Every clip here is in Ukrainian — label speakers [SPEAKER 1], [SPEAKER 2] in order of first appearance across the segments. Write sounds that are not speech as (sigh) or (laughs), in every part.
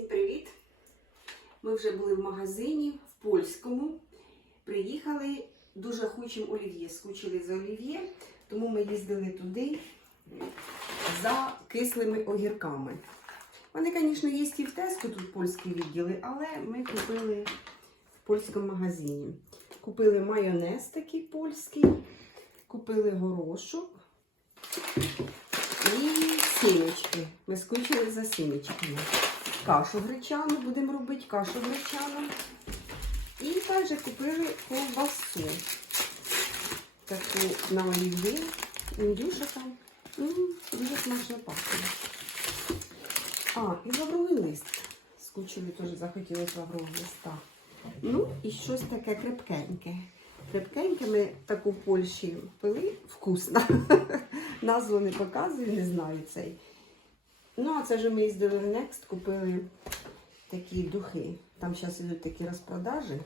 [SPEAKER 1] Всім привіт! Ми вже були в магазині в польському. Приїхали дуже хочемо олів'є. Скучили за олів'є, тому ми їздили туди за кислими огірками. Вони, звісно, є і в Теско тут польські відділи, але ми купили в польському магазині. Купили майонез такий польський, купили горошок сімечки. Ми скучили за сімечками. Кашу гречану, будемо робити кашу гречану. І також купили ковбасу. Таку на олів'є. Індюша там. Дуже смачно пахне. А, і лавровий лист. Скучили теж захотілося лаврового листа. Ну, і щось таке крепкеньке. Крепкеньке ми таку в Польщі пили. Вкусно. (laughs) Назву не показую, не знаю цей. Ну, а це ж ми їздили в Next, купили такі духи. Там зараз йдуть такі розпродажі.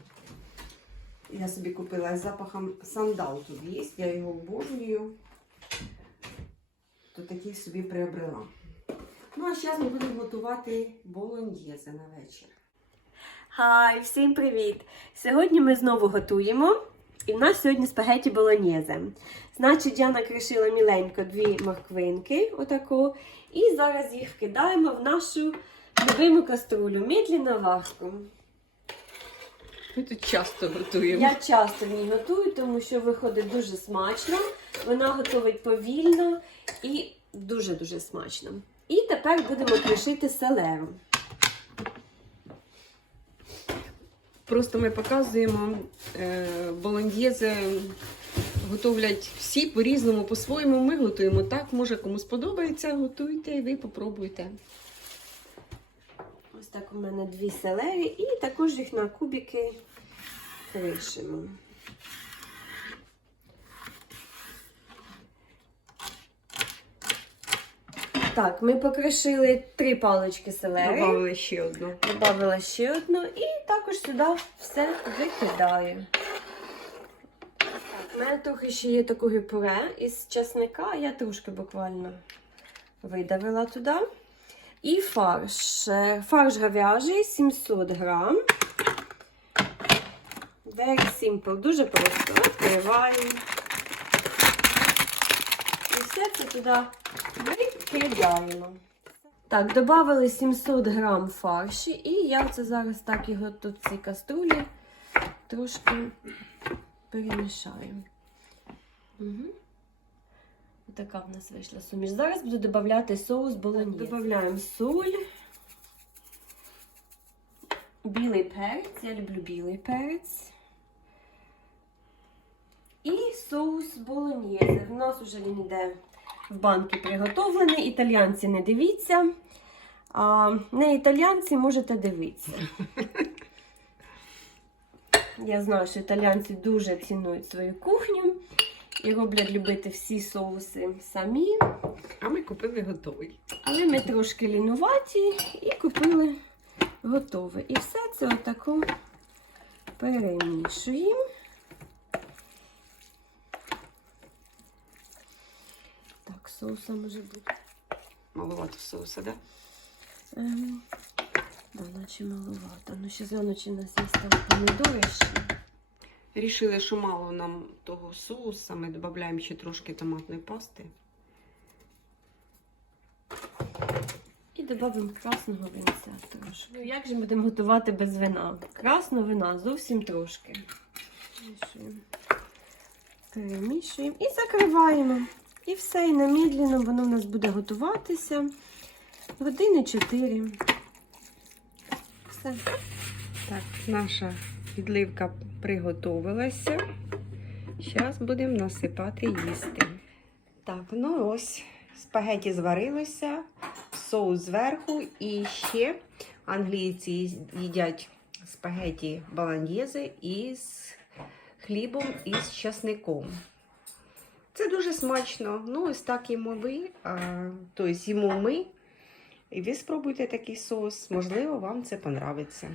[SPEAKER 1] Я собі купила з запахом сандал тут є. Я його обожнюю. То такий собі приобрела. Ну, а зараз ми будемо готувати болоньєзе на вечір.
[SPEAKER 2] Хай, всім привіт! Сьогодні ми знову готуємо. І в нас сьогодні спагеті болоньєзе. Значить, я накришила міленько дві морквинки, отаку, і зараз їх вкидаємо в нашу любиму каструлю, медленно важко.
[SPEAKER 1] Ми тут часто готуємо.
[SPEAKER 2] Я часто в ній готую, тому що виходить дуже смачно. Вона готовить повільно і дуже-дуже смачно. І тепер будемо кришити селеру.
[SPEAKER 1] Просто ми показуємо болоньєзи готовлять всі по-різному, по-своєму. Ми готуємо так. Може, кому сподобається, готуйте і ви попробуйте.
[SPEAKER 2] Ось так у мене дві селері і також їх на кубики кришимо. Так, ми покришили три палички селери.
[SPEAKER 1] Добавили ще одну.
[SPEAKER 2] Добавила ще одну і також сюди все викидаю. У мене трохи ще є такого пюре із чесника, я трошки буквально видавила туди. І фарш. Е, Фарш говяжий 700 грам. Very simple, дуже просто. Відкриваємо. І все це туди викидаємо. Так, додали 700 грам фарші, і я це зараз так його тут в цій каструлі трошки перемішаю. Угу. Така в нас вийшла суміш. Зараз буду додати соус болоньєз. Додаємо соль, білий перець, я люблю білий перець. І соус болоньєзе. В нас вже він йде в банки приготовлений. Італіянці не дивіться. А не італіянці можете дивитися. (laughs) Я знаю, що італіянці дуже цінують свою кухню і роблять любити всі соуси самі.
[SPEAKER 1] А ми купили готовий.
[SPEAKER 2] Але ми трошки лінуваті і купили готове. І все це отако перемішуємо. Так, соуса може бути.
[SPEAKER 1] Маловато соуса, да?
[SPEAKER 2] Ем, да, наче маловато. Ну, ще зраночі у нас є там помідори ще.
[SPEAKER 1] Рішили, що мало нам того соуса. Ми додаємо ще трошки томатної пасти.
[SPEAKER 2] І додамо красного винця трошки. Ну, як же будемо готувати без вина? Красного вина зовсім трошки. Перемішуємо. Перемішуємо і закриваємо. І все, і намідлено воно в нас буде готуватися. Години 4. Все.
[SPEAKER 1] Так, наша підливка приготовилася. Зараз будемо насипати їсти. Так, ну ось спагеті зварилися, соус зверху і ще англійці їдять спагеті баланьєзи із хлібом і з часником. Дуже смачно. Ну, ось так їмо ви, тобто їмо ми. І ви спробуйте такий соус, можливо, вам це понравиться.